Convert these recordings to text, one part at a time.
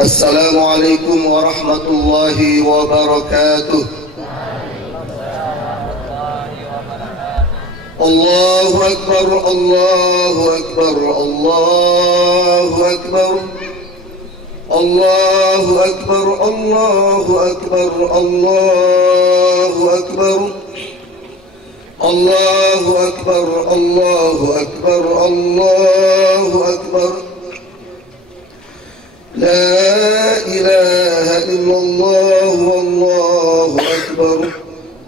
Assalamualaikum warahmatullahi wabarakatuh. Allahu Akbar, Allahu Akbar, Allahu Akbar, Allahu Akbar, Allahu Akbar, Allahu Akbar, Allahu Akbar, Allahu Akbar, Allahu Akbar. La ilaha illallah, Allahu Akbar,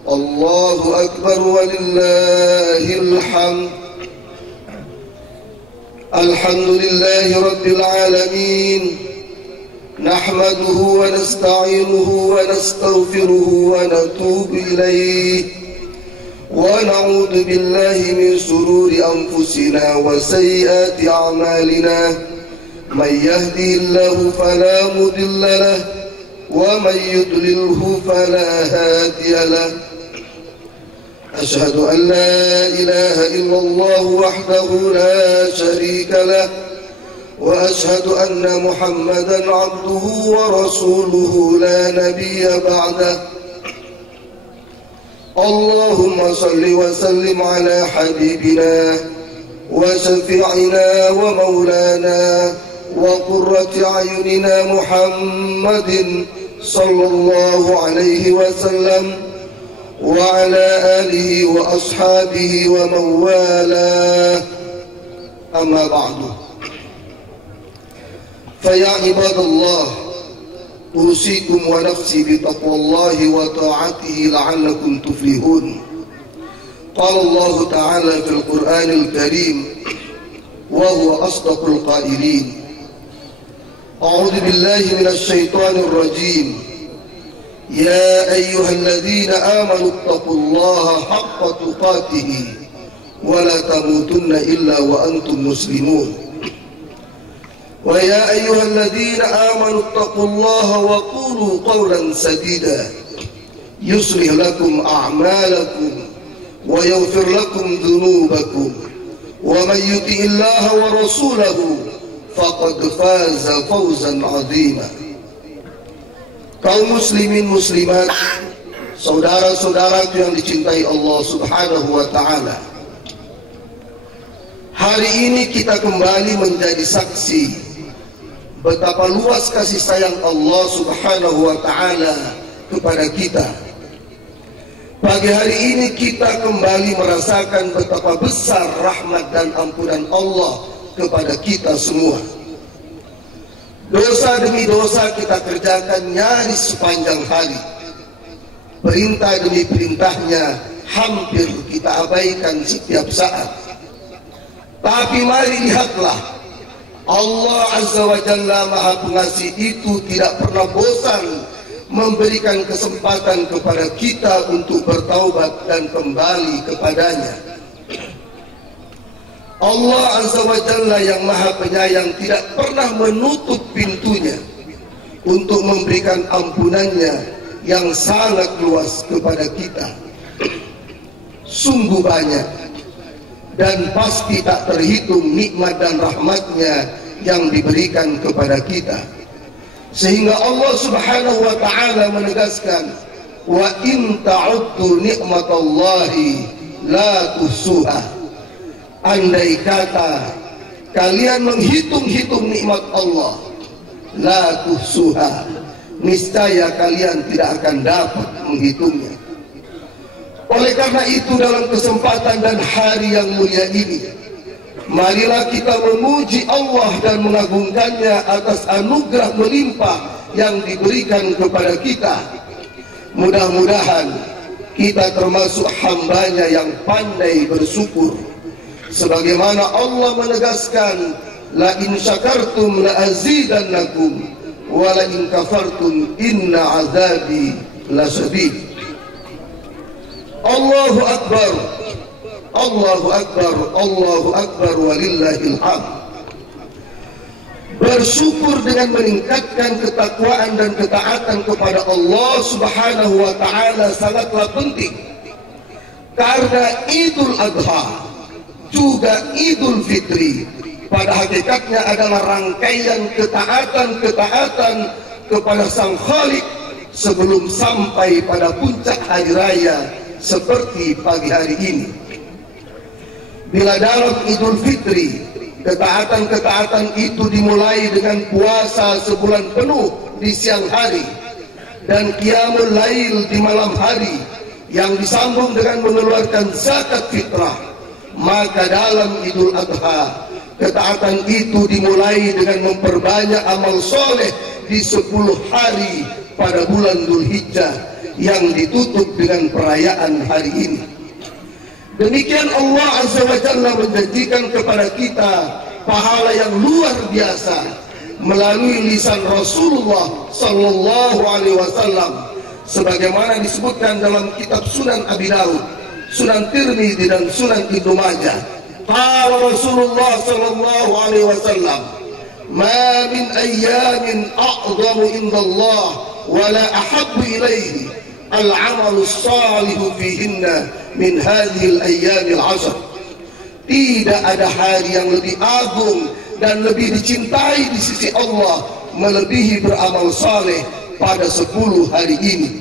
Allahu Akbar walillahil hamd. Alhamdulillahi rabbil alamin. Nahmaduhu wa nasta'inuhu wa nastaghfiruhu wa natubu ilayh. Wa na'udzu billahi min shururi anfusina wa sayyiati a'malina. من يهدي الله فلا مضل له ومن يضلله فلا هادي له أشهد أن لا إله إلا الله وحده لا شريك له وأشهد أن محمدا عبده ورسوله لا نبي بعده اللهم صل وسلم على حبيبنا وشفيعنا ومولانا وقرة أعيننا محمد صلى الله عليه وسلم وعلى آله وأصحابه ومن والاه أما بعد فيا عباد الله أوصيكم ونفسي بتقوى الله وطاعته لعلكم تفلحون. قال الله تعالى في القرآن الكريم وهو أصدق القائلين أعوذ بالله من الشيطان الرجيم يا أيها الذين آمنوا اتقوا الله حق تقاته ولا تموتن إلا وأنتم مسلمون. ويا أيها الذين آمنوا اتقوا الله وقولوا قولا سديدا يصلح لكم أعمالكم ويغفر لكم ذنوبكم ومن يطع الله ورسوله faqad faza fawzan azima. Kaum muslimin muslimat, saudara-saudaraku yang dicintai Allah Subhanahu wa taala. Hari ini kita kembali menjadi saksi betapa luas kasih sayang Allah Subhanahu wa taala kepada kita. Pagi hari ini kita kembali merasakan betapa besar rahmat dan ampunan Allah kepada kita semua. Dosa demi dosa kita kerjakan nyaris sepanjang hari. Perintah demi perintahnya hampir kita abaikan setiap saat. Tapi mari lihatlah, Allah Azza wa Jalla Maha Pengasih itu tidak pernah bosan memberikan kesempatan kepada kita untuk bertaubat dan kembali kepadanya. Allah Azza wa Jalla yang Maha Penyayang tidak pernah menutup pintunya untuk memberikan ampunannya yang sangat luas kepada kita. Sungguh banyak dan pasti tak terhitung nikmat dan rahmatnya yang diberikan kepada kita. Sehingga Allah Subhanahu wa taala menegaskan, wa in ta'uddu ni'matallahi la tuhsuha. Andai kata kalian menghitung-hitung nikmat Allah, la tuhsuha, niscaya kalian tidak akan dapat menghitungnya. Oleh karena itu dalam kesempatan dan hari yang mulia ini, marilah kita memuji Allah dan mengagungkannya atas anugerah melimpah yang diberikan kepada kita. Mudah-mudahan kita termasuk hambanya yang pandai bersyukur. Sebagaimana Allah menegaskan, la in syakartum la azidannakum wa la in kafartum inna azabi lasyadid. Allahu Akbar, Allahu Akbar, Allahu Akbar walillahil hamd. Bersyukur dengan meningkatkan ketakwaan dan ketaatan kepada Allah Subhanahu wa taala sangatlah penting. Karena Idul Adha juga Idul Fitri pada hakikatnya adalah rangkaian ketaatan-ketaatan kepada Sang Khalik sebelum sampai pada puncak hari raya seperti pagi hari ini. Bila dalam Idul Fitri, ketaatan-ketaatan itu dimulai dengan puasa sebulan penuh di siang hari dan qiyamul lail di malam hari yang disambung dengan mengeluarkan zakat fitrah, maka dalam Idul Adha ketaatan itu dimulai dengan memperbanyak amal soleh di 10 hari pada bulan Dzulhijjah yang ditutup dengan perayaan hari ini. Demikian Allah Azza wa Jalla menjanjikan kepada kita pahala yang luar biasa melalui lisan Rasulullah sallallahu alaihi wasallam sebagaimana disebutkan dalam kitab Sunan Abi Daud, Sunan Tirmidzi dan Sunan Ibnu Majah. Qala Rasulullah sallallahu alaihi wasallam, "Ma min ayyamin a'zamu indallah wa la ahabbu ilaihi al-'amalu as-salihu fihinna min hadhihi al-ayyam al-'ashr." Tidak ada hari yang lebih agung dan lebih dicintai di sisi Allah melebihi beramal saleh pada 10 hari ini.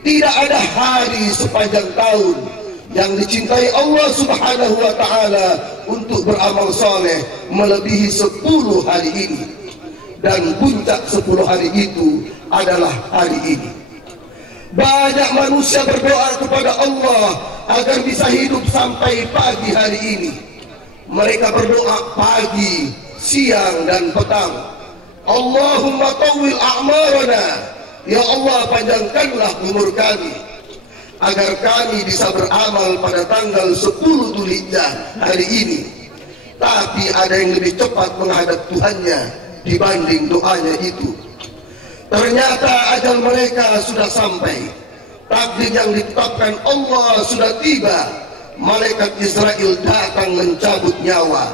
Tidak ada hari sepanjang tahun yang dicintai Allah Subhanahu wa ta'ala untuk beramal saleh melebihi 10 hari ini. Dan puncak 10 hari itu adalah hari ini. Banyak manusia berdoa kepada Allah agar bisa hidup sampai pagi hari ini. Mereka berdoa pagi, siang dan petang. Allahumma tawwil a'marana, ya Allah panjangkanlah umur kami agar kami bisa beramal pada tanggal 10 Dzulhijjah hari ini. Tapi ada yang lebih cepat menghadap Tuhannya dibanding doanya itu. Ternyata ajal mereka sudah sampai. Takdir yang ditetapkan Allah sudah tiba. Malaikat Israel datang mencabut nyawa.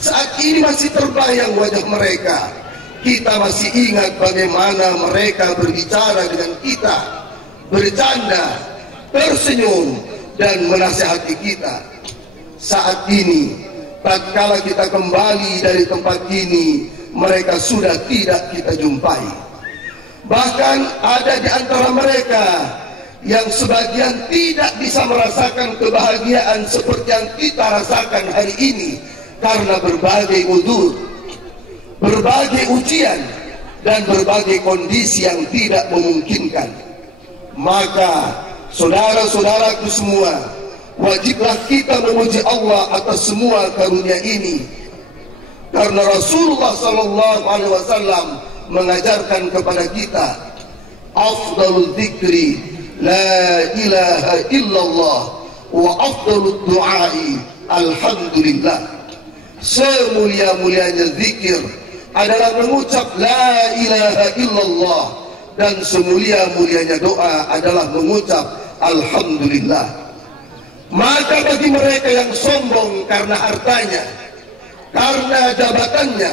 Saat ini masih terbayang wajah mereka. Kita masih ingat bagaimana mereka berbicara dengan kita, bercanda, tersenyum dan menasihati kita. Saat ini, tatkala kita kembali dari tempat ini, mereka sudah tidak kita jumpai. Bahkan ada di antara mereka yang sebagian tidak bisa merasakan kebahagiaan seperti yang kita rasakan hari ini karena berbagai udzur, berbagai ujian dan berbagai kondisi yang tidak memungkinkan. Maka saudara-saudaraku semua, wajiblah kita memuji Allah atas semua karunia ini, karena Rasulullah sallallahu alaihi wasallam mengajarkan kepada kita, afdalul dzikri la ilaha illallah wa afdalud du'ai alhamdulillah. Semulia-mulianya zikir adalah mengucap la ilaha illallah, dan semulia-mulianya doa adalah mengucap alhamdulillah. Maka bagi mereka yang sombong karena hartanya, karena jabatannya,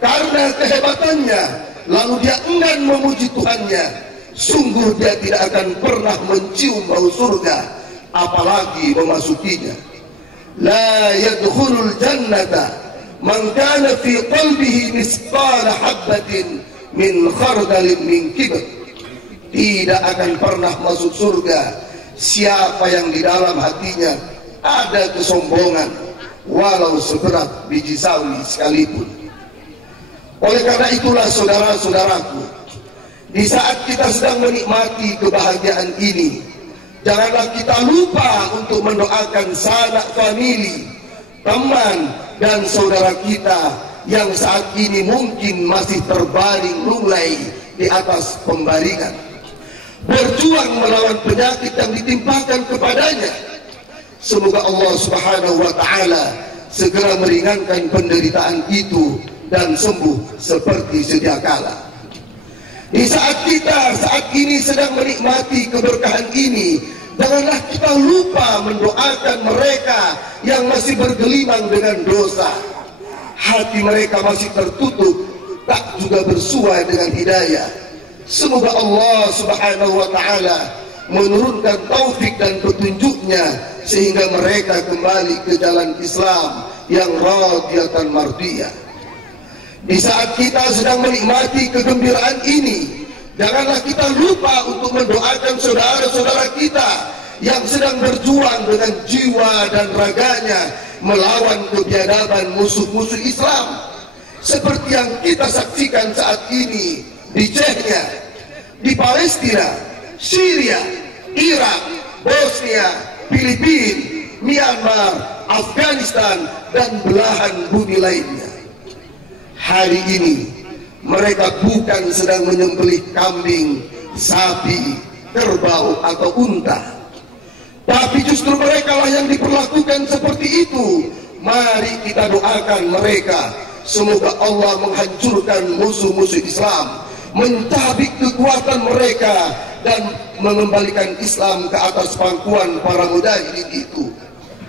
karena kehebatannya, lalu dia enggan memuji Tuhannya, sungguh dia tidak akan pernah mencium bau surga, apalagi memasukinya. La yadkhulul jannata man kana fi qalbihi misqala habatin min khardalin min kibr. Tidak akan pernah masuk surga siapa yang di dalam hatinya ada kesombongan, walau seberat biji sawi sekalipun. Oleh karena itulah saudara-saudaraku, di saat kita sedang menikmati kebahagiaan ini, janganlah kita lupa untuk mendoakan sanak famili, teman dan saudara kita yang saat ini mungkin masih terbaring lunglai di atas pembaringan, berjuang melawan penyakit yang ditimpakan kepadanya. Semoga Allah Subhanahu wa ta'ala segera meringankan penderitaan itu dan sembuh seperti sedia kala. Di saat kita saat ini sedang menikmati keberkahan ini, janganlah kita lupa mendoakan mereka yang masih bergelimang dengan dosa. Hati mereka masih tertutup, tak juga bersuai dengan hidayah. Semoga Allah Subhanahu wa ta'ala menurunkan taufik dan petunjuknya sehingga mereka kembali ke jalan Islam, yang radiyatan mardiyah. Di saat kita sedang menikmati kegembiraan ini, janganlah kita lupa untuk mendoakan saudara-saudara kita yang sedang berjuang dengan jiwa dan raganya melawan kebiadaban musuh-musuh Islam, seperti yang kita saksikan saat ini di Chechnya, di Palestina, Syria, Irak, Bosnia, Filipina, Myanmar, Afghanistan, dan belahan bumi lainnya. Hari ini mereka bukan sedang menyembelih kambing, sapi, kerbau, atau unta, tapi justru mereka lah yang diperlakukan seperti itu. Mari kita doakan mereka, semoga Allah menghancurkan musuh-musuh Islam, mencabik kekuatan mereka, dan mengembalikan Islam ke atas pangkuan para mujahidin itu.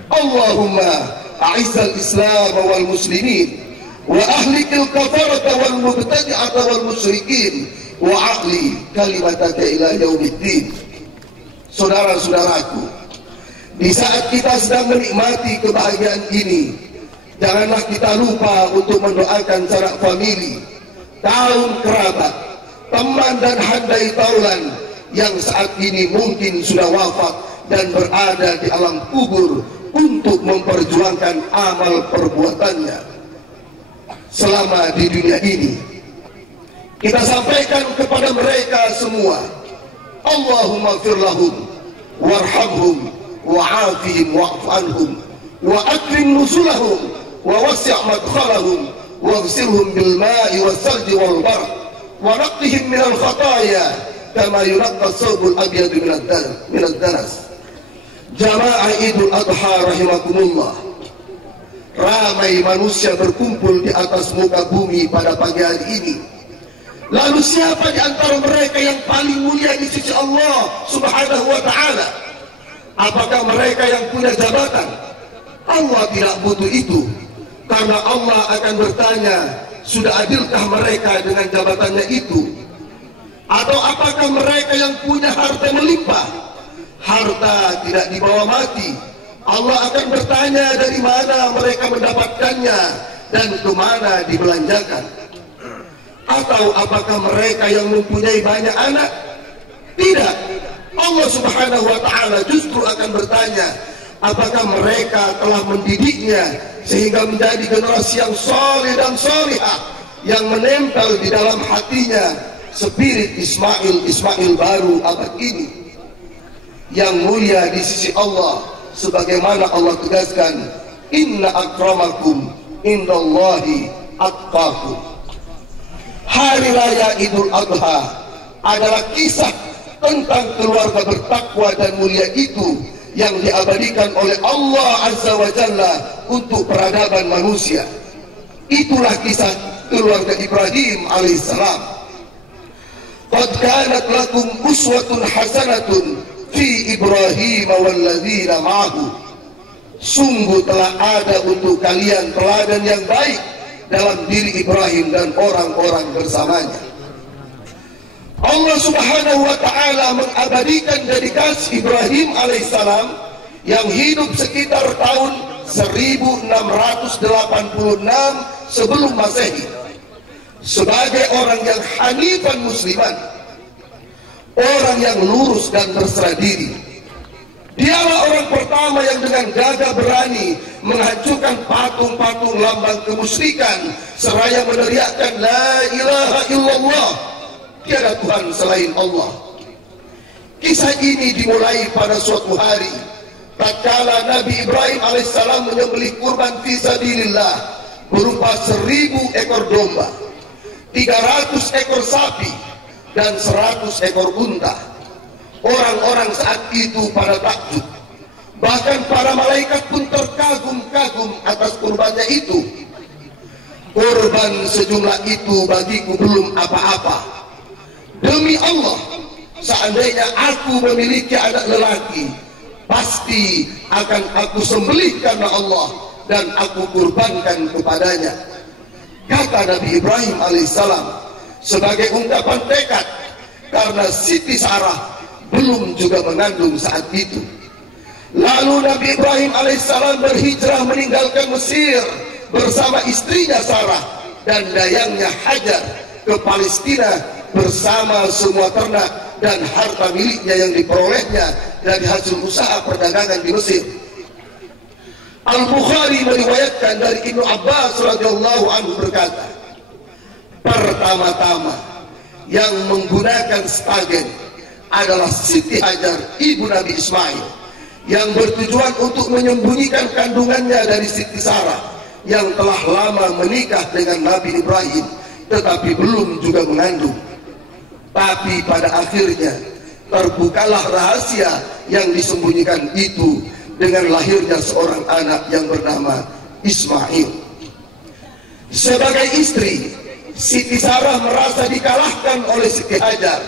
Allahumma a'izzal Islam wal muslimin, wa ahlikil kafarata wal mubtadi'ata wal musyrikin, wa a'li kalimataka ila yaumiddin. Saudara-saudaraku, di saat kita sedang menikmati kebahagiaan ini, janganlah kita lupa untuk mendoakan sanak famili, kaum kerabat, teman dan handai taulan yang saat ini mungkin sudah wafat dan berada di alam kubur untuk memperjuangkan amal perbuatannya selama di dunia ini. Kita sampaikan kepada mereka semua, Allahumma fir lahum warhamhum wa'afihim wa'fu anhum wa akrim nusulahum wa wasi' madkhalahum waghsilhum bil ma'i was salji wal barq wa naqqihim minal khataaya kama yunaqqa as-sawbul abyad min ad-danas. Jamaah Idul Adha rahimakumullah, ramai manusia berkumpul di atas muka bumi pada pagi hari ini. Lalu siapa di antara mereka yang paling mulia di sisi Allah Subhanahu wa ta'ala? Apakah mereka yang punya jabatan? Allah tidak butuh itu, karena Allah akan bertanya, sudah adilkah mereka dengan jabatannya itu? Atau apakah mereka yang punya harta melimpah? Harta tidak dibawa mati. Allah akan bertanya dari mana mereka mendapatkannya dan kemana dibelanjakan. Atau apakah mereka yang mempunyai banyak anak? Tidak. Allah Subhanahu wa ta'ala justru akan bertanya, apakah mereka telah mendidiknya sehingga menjadi generasi yang soleh dan solihah, yang menempel di dalam hatinya spirit Ismail baru abad ini, yang mulia di sisi Allah, sebagaimana Allah tegaskan, inna akramakum indallahi atqakum. Hari raya Idul Adha adalah kisah tentang keluarga bertakwa dan mulia itu yang diabadikan oleh Allah Azza wa Jalla untuk peradaban manusia. Itulah kisah keluarga Ibrahim alaihissalam. Qad kanat lakum uswatun hasanatun fi Ibrahim walladzina ma'ahu. Sungguh telah ada untuk kalian teladan yang baik dalam diri Ibrahim dan orang-orang bersamanya. Allah Subhanahu wa ta'ala mengabadikan dedikasi Ibrahim alaihissalam yang hidup sekitar tahun 1686 sebelum Masehi sebagai orang yang hanifan musliman, orang yang lurus dan berserah diri. Dialah orang pertama yang dengan gagah berani menghancurkan patung-patung lambang kemusyrikan seraya meneriakkan la ilaha illallah, tiada Tuhan selain Allah. Kisah ini dimulai pada suatu hari tatkala Nabi Ibrahim alaihissalam menyembelih kurban fisabilillah berupa 1000 ekor domba, 300 ekor sapi, dan 100 ekor unta. Orang-orang saat itu pada takjub, bahkan para malaikat pun terkagum-kagum atas kurbannya itu. Kurban sejumlah itu bagiku belum apa-apa. Demi Allah, seandainya aku memiliki anak lelaki, pasti akan aku sembelih karena Allah dan aku kurbankan kepadanya, kata Nabi Ibrahim alaihissalam sebagai ungkapan tekad, karena Siti Sarah belum juga mengandung saat itu. Lalu Nabi Ibrahim alaihissalam berhijrah meninggalkan Mesir bersama istrinya Sarah dan dayangnya Hajar ke Palestina bersama semua ternak dan harta miliknya yang diperolehnya dari hasil usaha perdagangan di Mesir. Al-Bukhari meriwayatkan dari Ibnu Abbas radhiyallahu anhu berkata, pertama-tama yang menggunakan stagen adalah Siti Hajar ibu Nabi Ismail, yang bertujuan untuk menyembunyikan kandungannya dari Siti Sarah yang telah lama menikah dengan Nabi Ibrahim tetapi belum juga mengandung. Tapi pada akhirnya terbukalah rahasia yang disembunyikan itu dengan lahirnya seorang anak yang bernama Ismail. Sebagai istri, Siti Sarah merasa dikalahkan oleh Siti Hajar,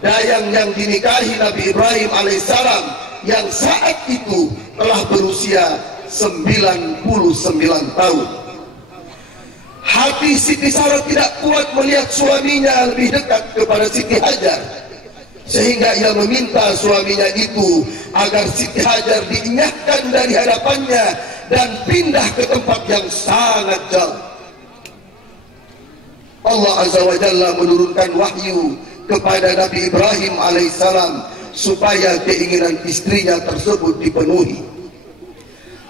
dayang yang dinikahi Nabi Ibrahim alaihissalam, yang saat itu telah berusia 99 tahun. Hati Siti Sarah tidak kuat melihat suaminya lebih dekat kepada Siti Hajar, sehingga ia meminta suaminya itu agar Siti Hajar dienyahkan dari hadapannya dan pindah ke tempat yang sangat jauh. Allah Azza wa Jalla menurunkan wahyu kepada Nabi Ibrahim alaihissalam supaya keinginan istrinya tersebut dipenuhi.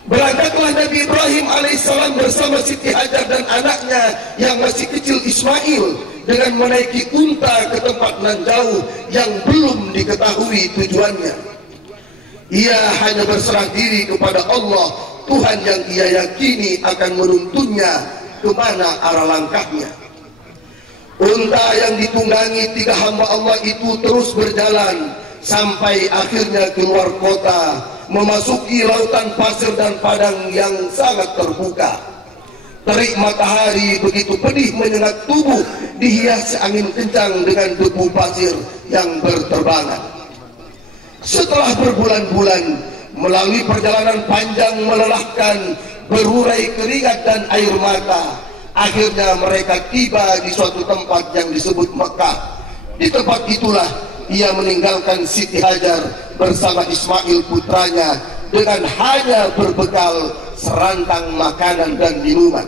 Berangkatlah Nabi Ibrahim alaihissalam bersama Siti Hajar dan anaknya yang masih kecil Ismail dengan menaiki unta ke tempat nan jauh yang belum diketahui tujuannya. Ia hanya berserah diri kepada Allah, Tuhan yang ia yakini akan menuntunnya kemana arah langkahnya. Unta yang ditunggangi 3 hamba Allah itu terus berjalan sampai akhirnya keluar kota, memasuki lautan pasir dan padang yang sangat terbuka. Terik matahari begitu pedih menyengat tubuh, dihiasi angin kencang dengan debu pasir yang berterbangan. Setelah berbulan-bulan melalui perjalanan panjang melelahkan, berurai keringat dan air mata, akhirnya mereka tiba di suatu tempat yang disebut Mekah. Di tempat itulah ia meninggalkan Siti Hajar bersama Ismail putranya dengan hanya berbekal serantang makanan dan minuman.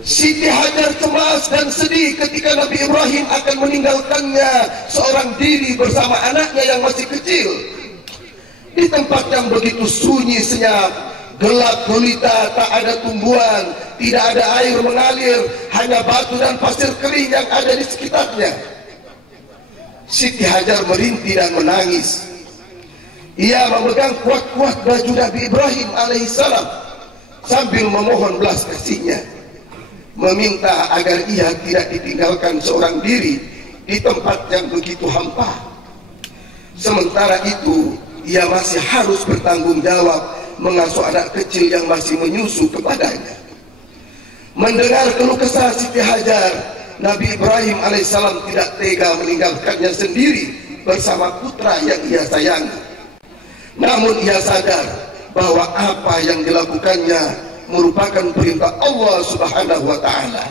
Siti Hajar cemas dan sedih ketika Nabi Ibrahim akan meninggalkannya seorang diri bersama anaknya yang masih kecil di tempat yang begitu sunyi senyap, gelap gulita, tak ada tumbuhan, tidak ada air mengalir, hanya batu dan pasir kering yang ada di sekitarnya. Siti Hajar merintih dan menangis. Ia memegang kuat-kuat baju Nabi Ibrahim alaihissalam sambil memohon belas kasihnya, meminta agar ia tidak ditinggalkan seorang diri di tempat yang begitu hampa. Sementara itu ia masih harus bertanggung jawab mengasuh anak kecil yang masih menyusu kepadanya. Mendengar keluh kesah Siti Hajar, Nabi Ibrahim alaihissalam tidak tega meninggalkannya sendiri bersama putra yang ia sayangi. Namun ia sadar bahwa apa yang dilakukannya merupakan perintah Allah Subhanahu wa ta'ala.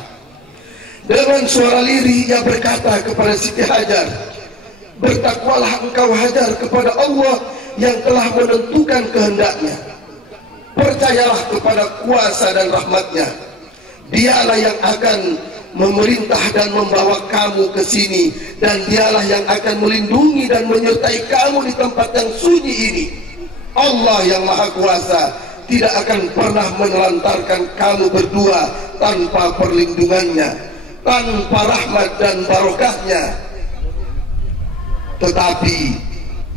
Dengan suara lirih ia berkata kepada Siti Hajar, bertakwalah engkau Hajar kepada Allah yang telah menentukan kehendaknya. Percayalah kepada kuasa dan rahmatnya. Dialah yang akan memerintah dan membawa kamu ke sini, dan dialah yang akan melindungi dan menyertai kamu di tempat yang sunyi ini. Allah yang maha kuasa tidak akan pernah menelantarkan kamu berdua tanpa perlindungannya, tanpa rahmat dan barokahnya. Tetapi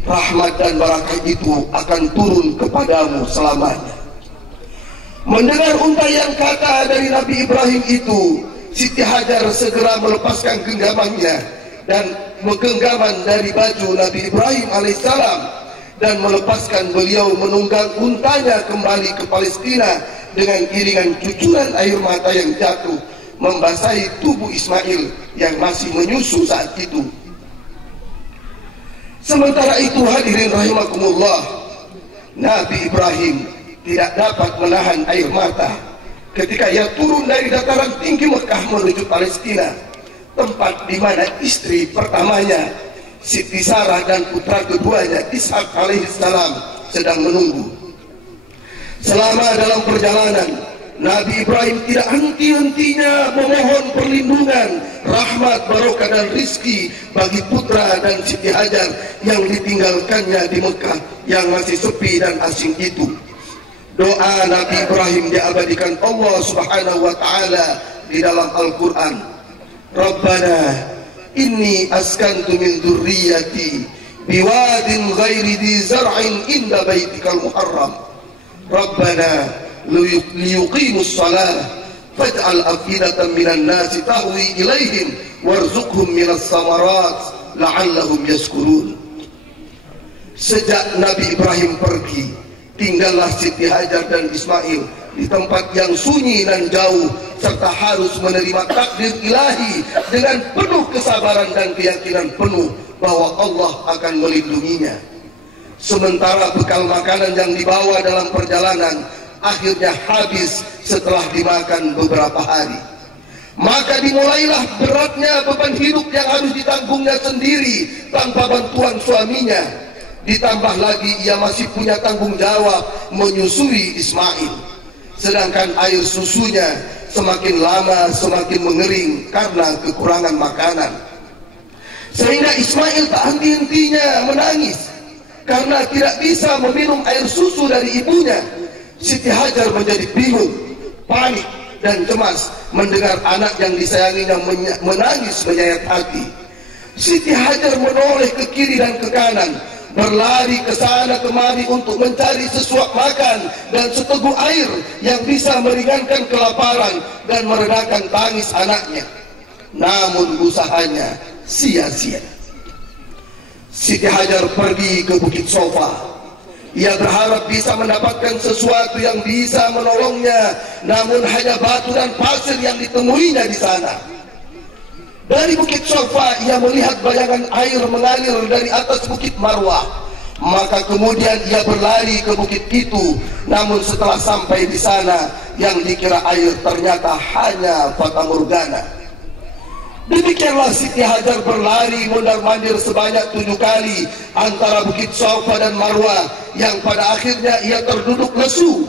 rahmat dan barakah itu akan turun kepadamu selamanya. Mendengar untayan kata dari Nabi Ibrahim itu, Siti Hajar segera melepaskan genggamannya dan menggenggaman dari baju Nabi Ibrahim alaihissalam dan melepaskan beliau menunggang untanya kembali ke Palestina dengan iringan cucuran air mata yang jatuh membasahi tubuh Ismail yang masih menyusu saat itu. Sementara itu hadirin rahimakumullah, Nabi Ibrahim tidak dapat menahan air mata ketika ia turun dari dataran tinggi Mekah menuju Palestina, tempat di mana istri pertamanya Siti Sarah dan putra keduanya Ishak alaihissalam sedang menunggu. Selama dalam perjalanan, Nabi Ibrahim tidak henti-hentinya memohon perlindungan, rahmat, barokah dan rizki bagi putra dan Siti Hajar yang ditinggalkannya di Mekah yang masih sepi dan asing itu. Doa Nabi Ibrahim diabadikan Allah Subhanahu wa taala di dalam Al-Qur'an. Rabbana inni askantu min dzurriyyati biwadin ghairi dzi zar'in inda baitikal muharram. Rabbana liyuqimus shalah faj'al afidatan minan nasi tahwi ilaihim warzuqhum minas samarat la'allahum yashkurun. Sejak Nabi Ibrahim pergi, tinggallah Siti Hajar dan Ismail di tempat yang sunyi dan jauh, serta harus menerima takdir ilahi dengan penuh kesabaran dan keyakinan penuh bahwa Allah akan melindunginya. Sementara bekal makanan yang dibawa dalam perjalanan akhirnya habis setelah dimakan beberapa hari. Maka dimulailah beratnya beban hidup yang harus ditanggungnya sendiri tanpa bantuan suaminya. Ditambah lagi ia masih punya tanggung jawab menyusui Ismail, sedangkan air susunya semakin lama semakin mengering karena kekurangan makanan. Sehingga Ismail tak henti-hentinya menangis karena tidak bisa meminum air susu dari ibunya. Siti Hajar menjadi bingung, panik dan cemas mendengar anak yang disayanginya menangis menyayat hati. Siti Hajar menoleh ke kiri dan ke kanan, berlari ke sana kemari untuk mencari sesuap makan dan seteguk air yang bisa meringankan kelaparan dan meredakan tangis anaknya. Namun usahanya sia-sia. Siti Hajar pergi ke Bukit Sofa. Ia berharap bisa mendapatkan sesuatu yang bisa menolongnya, namun hanya batu dan pasir yang ditemuinya di sana. Dari Bukit Sofa ia melihat bayangan air mengalir dari atas Bukit Marwah. Maka kemudian ia berlari ke bukit itu, namun setelah sampai di sana yang dikira air ternyata hanya fata morgana. Demikianlah Siti Hajar berlari mondar-mandir sebanyak 7 kali antara Bukit Sofa dan Marwah, yang pada akhirnya ia terduduk lesu,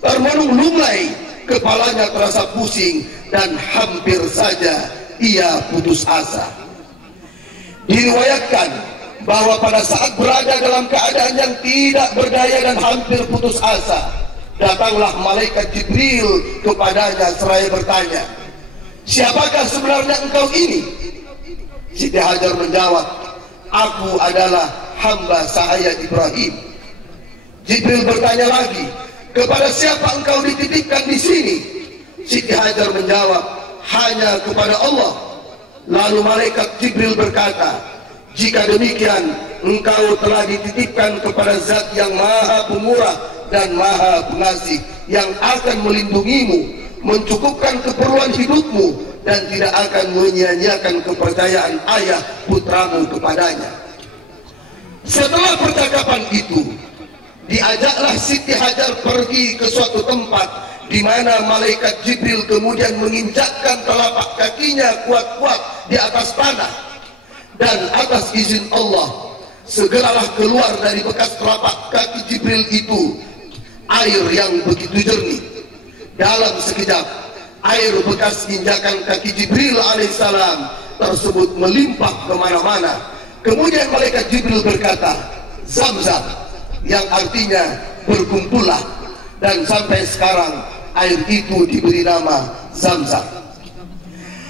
termenung lunglai, kepalanya terasa pusing dan hampir saja ia putus asa. Diriwayatkan bahwa pada saat berada dalam keadaan yang tidak berdaya dan hampir putus asa, datanglah malaikat Jibril kepadanya seraya bertanya, "Siapakah sebenarnya engkau ini?" Siti Hajar menjawab, "Aku adalah hamba saya Ibrahim." Jibril bertanya lagi, "Kepada siapa engkau dititipkan di sini?" Siti Hajar menjawab, "Hanya kepada Allah." Lalu malaikat Jibril berkata, "Jika demikian, engkau telah dititipkan kepada Zat yang Maha Pemurah dan Maha Pengasih, yang akan melindungimu, mencukupkan keperluan hidupmu, dan tidak akan menyia-nyiakan kepercayaan ayah putramu kepadanya." Setelah percakapan itu, diajaklah Siti Hajar pergi ke suatu tempat di mana malaikat Jibril kemudian menginjakkan telapak kakinya kuat-kuat di atas tanah, dan atas izin Allah segeralah keluar dari bekas telapak kaki Jibril itu air yang begitu jernih. Dalam sekejap, air bekas injakan kaki Jibril alaihissalam tersebut melimpah kemana-mana. Kemudian malaikat Jibril berkata, "Zamzam," yang artinya berkumpullah, dan sampai sekarang air itu diberi nama Zamzam.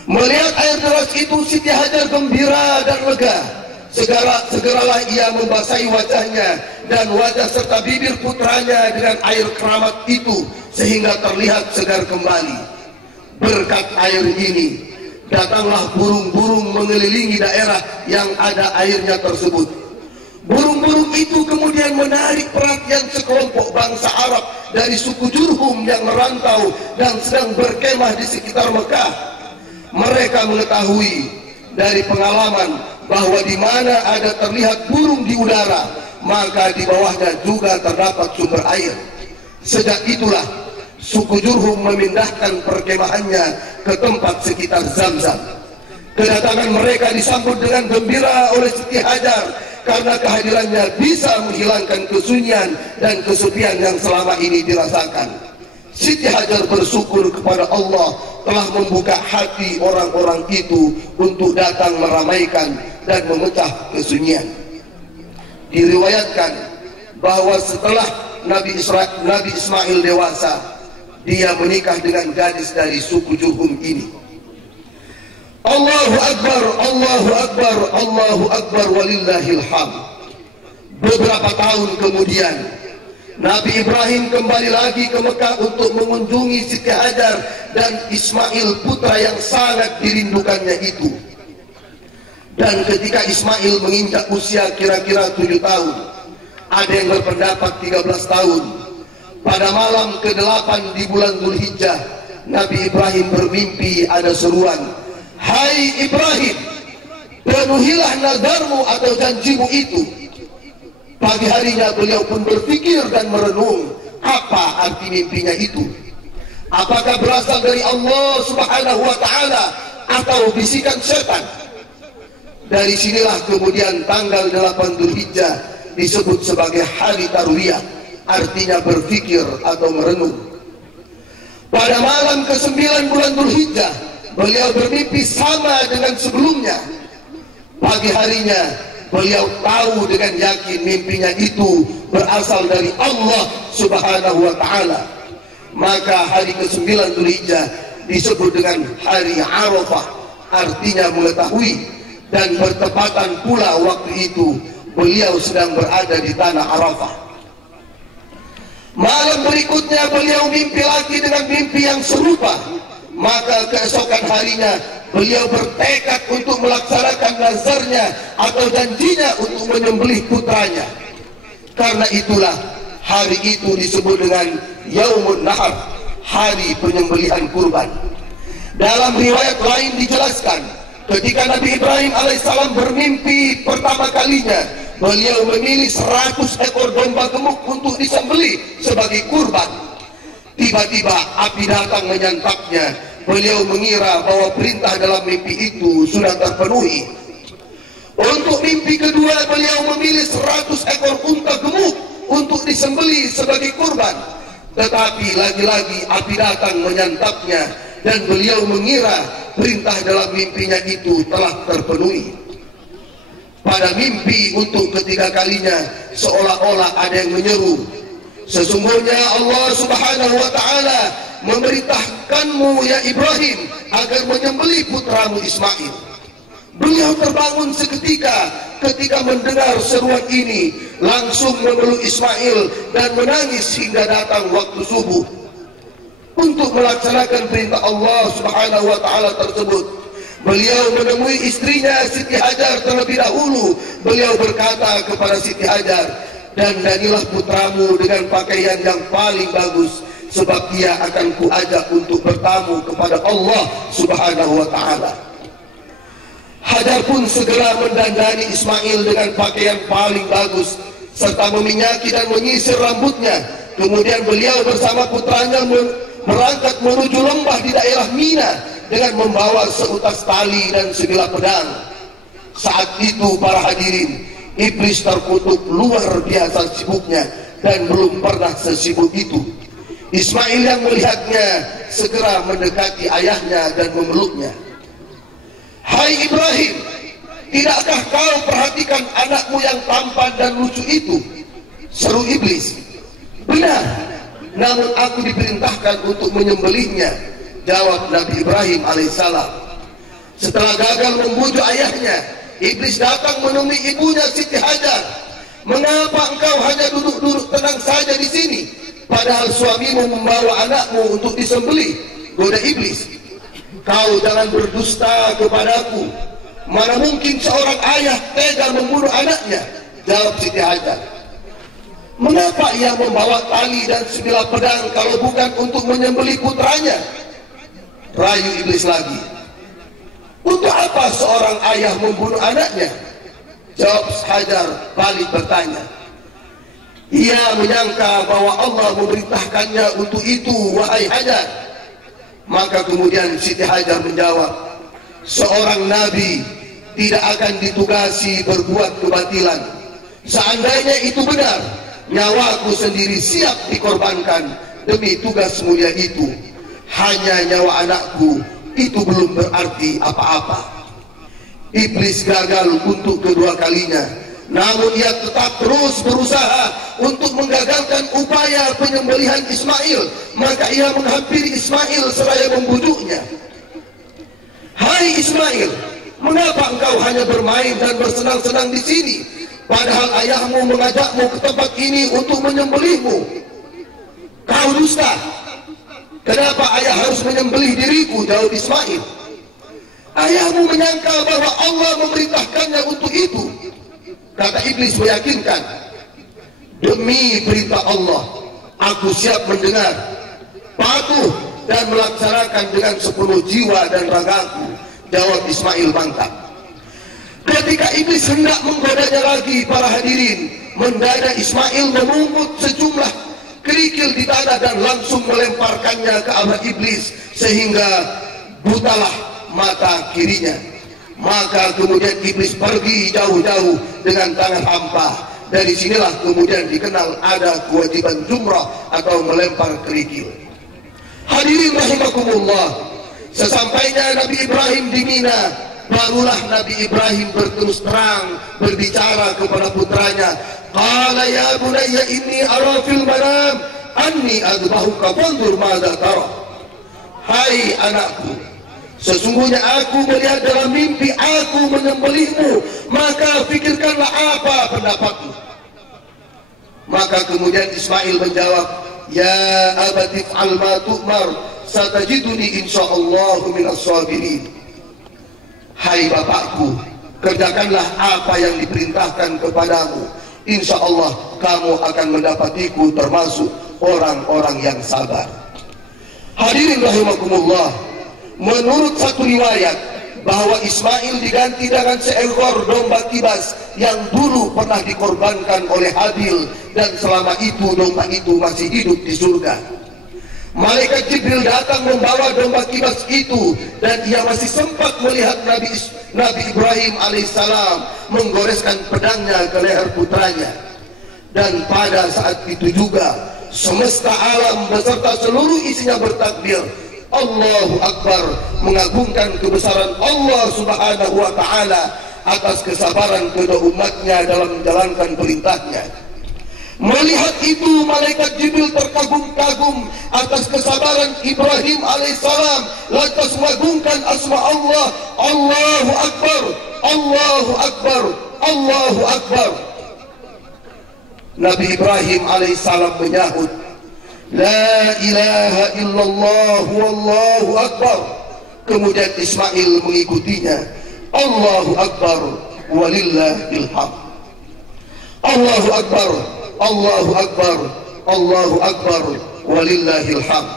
Melihat air deras itu, Siti Hajar gembira dan lega. Segeralah ia membasahi wajahnya dan wajah serta bibir putranya dengan air keramat itu sehingga terlihat segar kembali. Berkat air ini, datanglah burung-burung mengelilingi daerah yang ada airnya tersebut. Burung-burung itu kemudian menarik perhatian sekelompok bangsa Arab dari suku Jurhum yang merantau dan sedang berkemah di sekitar Mekah. Mereka mengetahui dari pengalaman bahwa di mana ada terlihat burung di udara, maka di bawahnya juga terdapat sumber air. Sejak itulah suku Jurhum memindahkan perkemahannya ke tempat sekitar Zamzam. Kedatangan mereka disambut dengan gembira oleh Siti Hajar karena kehadirannya bisa menghilangkan kesunyian dan kesepian yang selama ini dirasakan. Siti Hajar bersyukur kepada Allah telah membuka hati orang-orang itu untuk datang meramaikan dan memecah kesunyian. Diriwayatkan bahwa setelah Nabi Ismail dewasa, dia menikah dengan gadis dari suku Jurhum ini. Allahu Akbar, Allahu Akbar, Allahu Akbar, walillahil hamd. Beberapa tahun kemudian, Nabi Ibrahim kembali lagi ke Mekah untuk mengunjungi Siti Hajar dan Ismail, putra yang sangat dirindukannya itu. Dan ketika Ismail menginjak usia kira-kira 7 tahun, ada yang berpendapat 13 tahun, pada malam ke-8 di bulan Dzulhijjah, Nabi Ibrahim bermimpi ada seruan, "Hai Ibrahim, penuhilah nadarmu atau janjimu itu." Pagi harinya beliau pun berpikir dan merenung apa arti mimpinya itu. Apakah berasal dari Allah Subhanahu wa Ta'ala atau bisikan setan? Dari sinilah kemudian tanggal 8 Dzulhijjah disebut sebagai hari Tarwiyah, artinya berpikir atau merenung. Pada malam ke-9 bulan Dzulhijjah, beliau bermimpi sama dengan sebelumnya. Pagi harinya beliau tahu dengan yakin mimpinya itu berasal dari Allah Subhanahu wa Ta'ala. Maka hari ke-9 Dzulhijjah disebut dengan hari Arafah, artinya mengetahui, dan bertepatan pula waktu itu beliau sedang berada di tanah Arafah. Malam berikutnya beliau mimpi lagi dengan mimpi yang serupa. Maka keesokan harinya beliau bertekad untuk melaksanakan nazarnya atau janjinya untuk menyembelih putranya. Karena itulah hari itu disebut dengan Yaumun Nahar, hari penyembelihan kurban. Dalam riwayat lain dijelaskan, ketika Nabi Ibrahim alaihissalam bermimpi pertama kalinya, beliau memilih 100 ekor domba gemuk untuk disembelih sebagai kurban. Tiba-tiba api datang menyantapnya. Beliau mengira bahwa perintah dalam mimpi itu sudah terpenuhi. Untuk mimpi kedua, beliau memilih 100 ekor unta gemuk untuk disembelih sebagai kurban. Tetapi lagi-lagi api datang menyantapnya dan beliau mengira perintah dalam mimpinya itu telah terpenuhi. Pada mimpi untuk ketiga kalinya, seolah-olah ada yang menyeru, "Sesungguhnya Allah Subhanahu wa Ta'ala memerintahkanmu ya Ibrahim agar menyembelih putramu Ismail." Beliau terbangun seketika ketika mendengar seruan ini, langsung memeluk Ismail dan menangis hingga datang waktu subuh. Untuk melaksanakan perintah Allah Subhanahu wa Ta'ala tersebut, beliau menemui istrinya Siti Hajar terlebih dahulu. Beliau berkata kepada Siti Hajar, "Dandanilah putramu dengan pakaian yang paling bagus, sebab dia akan kuajak untuk bertamu kepada Allah Subhanahu wa Ta'ala." Hajar pun segera mendandani Ismail dengan pakaian paling bagus serta meminyaki dan menyisir rambutnya. Kemudian beliau bersama putranya berangkat menuju lembah di daerah Mina dengan membawa seutas tali dan sebilah pedang. Saat itu para hadirin, iblis terkutuk luar biasa sibuknya dan belum pernah sesibuk itu. Ismail yang melihatnya segera mendekati ayahnya dan memeluknya. "Hai Ibrahim, tidakkah kau perhatikan anakmu yang tampan dan lucu itu?" seru iblis. "Benar, namun aku diperintahkan untuk menyembelihnya," jawab Nabi Ibrahim alaihissalam. Setelah gagal membujuk ayahnya, iblis datang menemui ibunya Siti Hajar. "Mengapa engkau hanya duduk-duduk tenang saja di sini, padahal suamimu membawa anakmu untuk disembelih?" goda iblis. "Kau jangan berdusta kepadaku. Mana mungkin seorang ayah tega membunuh anaknya?" jawab Siti Hajar. "Mengapa ia membawa tali dan sebilah pedang kalau bukan untuk menyembelih putranya?" rayu iblis lagi. "Untuk apa seorang ayah membunuh anaknya?" jawab Hajar balik bertanya. "Ia menyangka bahwa Allah memerintahkannya untuk itu, wahai Hajar." Maka kemudian Siti Hajar menjawab, "Seorang nabi tidak akan ditugasi berbuat kebatilan. Seandainya itu benar, nyawaku sendiri siap dikorbankan demi tugas mulia itu. Hanya nyawa anakku itu belum berarti apa-apa. Iblis gagal untuk kedua kalinya, namun ia tetap terus berusaha untuk menggagalkan upaya penyembelihan Ismail. Maka ia menghampiri Ismail seraya membujuknya. Hai Ismail, mengapa engkau hanya bermain dan bersenang-senang di sini, padahal ayahmu mengajakmu ke tempat ini untuk menyembelihmu? Kau dusta. Kenapa ayah harus menyembelih diriku? Jawab Ismail. Ayahmu menyangka bahwa Allah memerintahkannya untuk itu. Kata iblis meyakinkan, demi perintah Allah, aku siap mendengar, patuh dan melaksanakan dengan sepenuh jiwa dan ragaku. Jawab Ismail mantap. Ketika iblis hendak menggodanya lagi, para hadirin, mendadak Ismail memungut sejumlah kerikil di tanah dan langsung melemparkannya ke arah iblis sehingga butalah mata kirinya. Maka kemudian iblis pergi jauh-jauh dengan tangan hampa. Dari sinilah kemudian dikenal ada kewajiban jumrah atau melempar kerikil. Hadirin rahimakumullah, sesampainya Nabi Ibrahim di Mina, barulah Nabi Ibrahim berterus terang berbicara kepada putranya. Qala ya bunayya inni ara fil manam anni adbahuka fanzur madza tara. Hai anakku, sesungguhnya aku melihat dalam mimpi aku menyembelihmu, maka fikirkanlah apa pendapatmu. Maka kemudian Ismail menjawab, ya abati fa'al ma tu'mar satajiduni insyaallah minas sabirin. Hai bapakku, kerjakanlah apa yang diperintahkan kepadamu, insya Allah kamu akan mendapatiku termasuk orang-orang yang sabar. Hadirin rahimakumullah, menurut satu riwayat bahwa Ismail diganti dengan seekor domba kibas yang dulu pernah dikorbankan oleh Habil, dan selama itu domba itu masih hidup di surga. Malaikat Jibril datang membawa domba kibas itu, dan ia masih sempat melihat Nabi Ibrahim alaihissalam menggoreskan pedangnya ke leher putranya. Dan pada saat itu juga semesta alam beserta seluruh isinya bertakbir, Allahu Akbar, mengagungkan kebesaran Allah Subhanahu wa ta'ala atas kesabaran kedua umatnya dalam menjalankan perintahnya. Melihat itu, malaikat Jibril terkagum-kagum atas kesabaran Ibrahim alaihissalam, lantas mengagungkan asma Allah. Allahu Akbar, Allahu Akbar, Allahu Akbar. Nabi Ibrahim alaihissalam menyahut, la ilaha illallah wallahu akbar. Kemudian Ismail mengikutinya, Allahu Akbar walillahil hamd. Allahu Akbar, Allahu Akbar, Allahu Akbar walillahil hamd.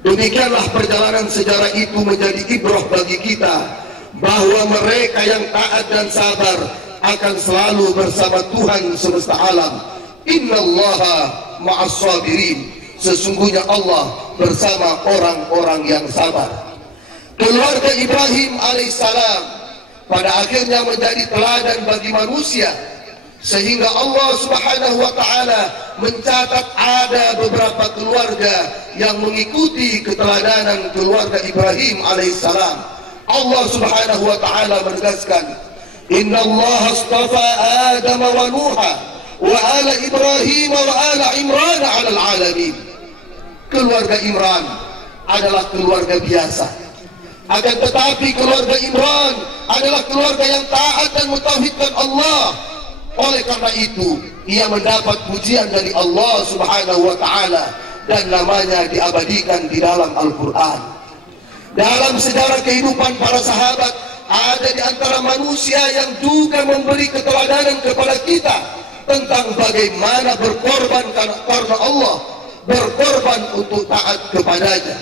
Demikianlah perjalanan sejarah itu menjadi ibrah bagi kita, bahwa mereka yang taat dan sabar akan selalu bersama Tuhan semesta alam. Innallaha ma'as sabirin. Sesungguhnya Allah bersama orang-orang yang sabar. Keluarga Ibrahim alaihissalam pada akhirnya menjadi teladan bagi manusia, sehingga Allah Subhanahu wa ta'ala mencatat ada beberapa keluarga yang mengikuti keteladanan keluarga Ibrahim alaihissalam. Allah Subhanahu wa ta'ala menegaskan, Inna Allah astafa Adam wa Nuha wa ala Ibrahim wa ala Imran ala alamin. Keluarga Imran adalah keluarga biasa, akan tetapi keluarga Imran adalah keluarga yang taat dan mentauhidkan Allah. Oleh karena itu, ia mendapat pujian dari Allah Subhanahu wa ta'ala, dan namanya diabadikan di dalam Al-Quran. Dalam sejarah kehidupan para sahabat, ada di antara manusia yang juga memberi keteladanan kepada kita tentang bagaimana berkorban karena Allah, berkorban untuk taat kepadanya.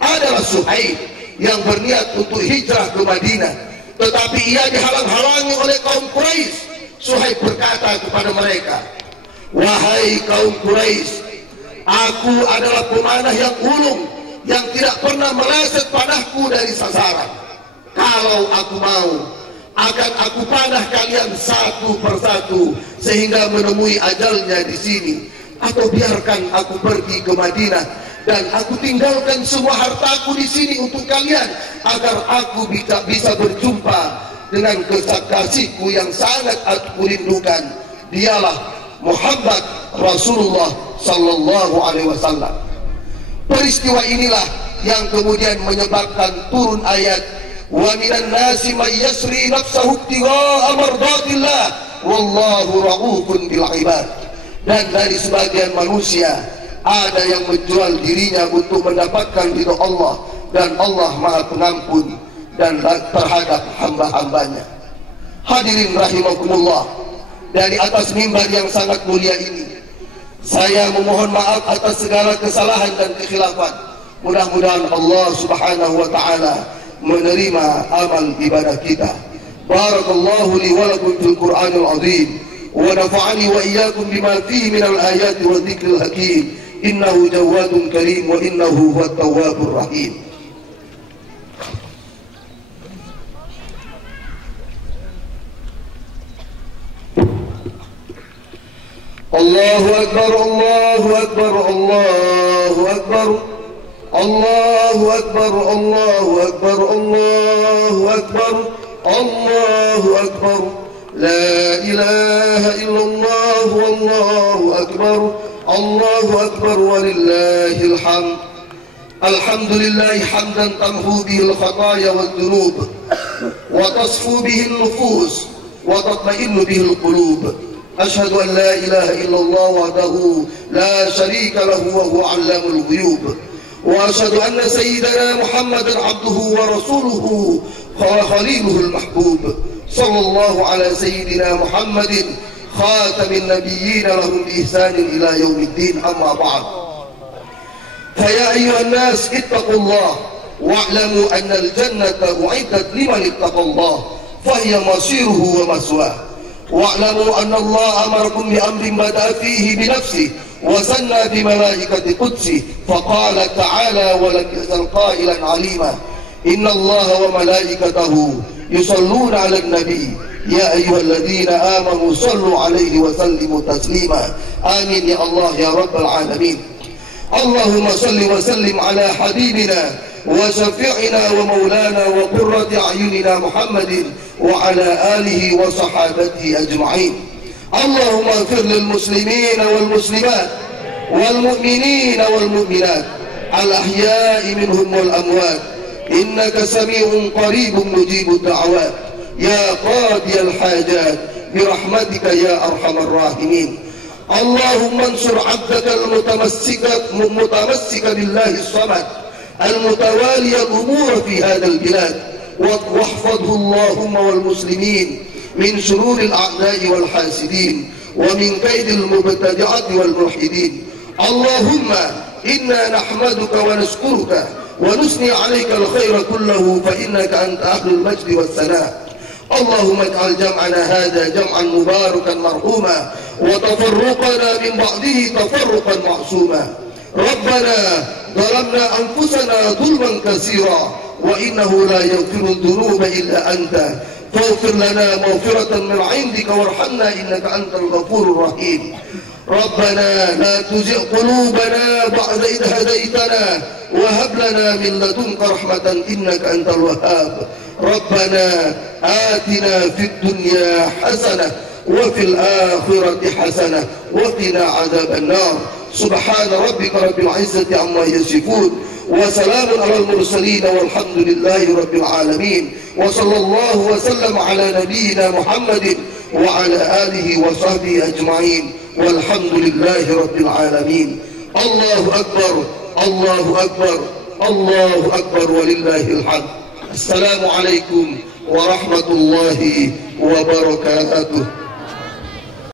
Adalah Suhaib yang berniat untuk hijrah ke Madinah, tetapi ia dihalang-halangi oleh kaum Quraisy. Suhaib berkata kepada mereka, wahai kaum Quraisy, aku adalah pemanah yang ulung, yang tidak pernah meleset panahku dari sasaran. Kalau aku mau, akan aku panah kalian satu persatu sehingga menemui ajalnya di sini, atau biarkan aku pergi ke Madinah dan aku tinggalkan semua hartaku di sini untuk kalian agar aku bisa berjumpa dengan kekasihku yang sangat aku rindukan, dialah Muhammad Rasulullah sallallahu alaihi wasallam. Peristiwa inilah yang kemudian menyebabkan turun ayat wa minan nasi may yasri nafsahu ibtigha'a mardatillah wallahu ra'ufun bil ibad. Dan dari sebagian manusia ada yang menjual dirinya untuk mendapatkan ridha Allah, dan Allah Maha Pengampun dan terhadap hamba-hambanya. Hadirin rahimakumullah, dari atas mimbar yang sangat mulia ini saya memohon maaf atas segala kesalahan dan kekhilafan. Mudah-mudahan Allah Subhanahu wa taala menerima amal ibadah kita. Barakallahu li wa lakum fil Qur'anil azim wa nafa'ani wa iyyakum bima fihi minal ayati wa dzikril hakim. Innahu jawadun karim wa innahu huwat tawwabur rahim. Allahu akbar, Allahu akbar, Allahu akbar, Allahu akbar, Allahu akbar, Allahu akbar, Allahu akbar, la ilaha illallah, wallahu akbar, Allahu akbar, walillahil hamd. Alhamdulillah hamdan tamhu bihil khataya wal dhunub wa tasfu bihil nufus wa tatma'innu bihil qulub. أشهد أن لا إله إلا الله وحده لا شريك له وهو علام الغيوب، وأشهد أن سيدنا محمدا عبده ورسوله وخليله المحبوب، صلى الله على سيدنا محمد خاتم النبيين لهم بإحسان إلى يوم الدين. أما بعد، فيا أيها الناس اتقوا الله واعلموا أن الجنة أعدت لمن اتقى الله فهي مصيره ومثواه. واعلموا أن الله أمركم بأمر بدأ فيه بنفسه وثنى بملائكة قدسه، فقال تعالى ولم يزل قائلا عليما إن الله وملائكته يصلون على النبي يا أيها الذين آمنوا صلوا عليه وسلموا تسليما. آمين يا الله يا رب العالمين. اللهم صل وسلم على حبيبنا وشفيعنا ومولانا وقرة أعيننا محمد وعلى آله وصحابته أجمعين. اللهم اغفر للمسلمين والمسلمات والمؤمنين والمؤمنات الأحياء منهم والأموات إنك سميع قريب مجيب الدعوات يا قاضي الحاجات برحمتك يا أرحم الراحمين. اللهم انصر عبدك المتمسك بالله الصمد المتوالي الأمور في هذا البلاد، واحفظه اللهم والمسلمين من شرور الأعداء والحاسدين ومن كيد المبتدعة والملحدين. اللهم إنا نحمدك ونشكرك ونثني عليك الخير كله فإنك أنت أهل المجد والثناء. اللهم اجعل جمعنا هذا جمعا مباركا مرحوما وتفرقنا من بعده تفرقا معصوما. ربنا ظلمنا أنفسنا ظلما كثيرا وإنه لا يغفر الذنوب إلا أنت فاغفر لنا مغفرة من عندك وارحمنا إنك أنت الغفور الرحيم. ربنا لا تزغ قلوبنا بعد إذ هديتنا وهب لنا من لدنك رحمة إنك أنت الوهاب. ربنا آتنا في الدنيا حسنة وفي الآخرة حسنة وقنا عذاب النار. سبحان ربك رب العزة عما يصفون وسلام على المرسلين والحمد لله رب العالمين. وصلى الله وسلم على نبينا محمد وعلى آله وصحبه أجمعين والحمد لله رب العالمين. الله أكبر، الله أكبر، الله أكبر ولله الحمد. السلام عليكم ورحمة الله وبركاته.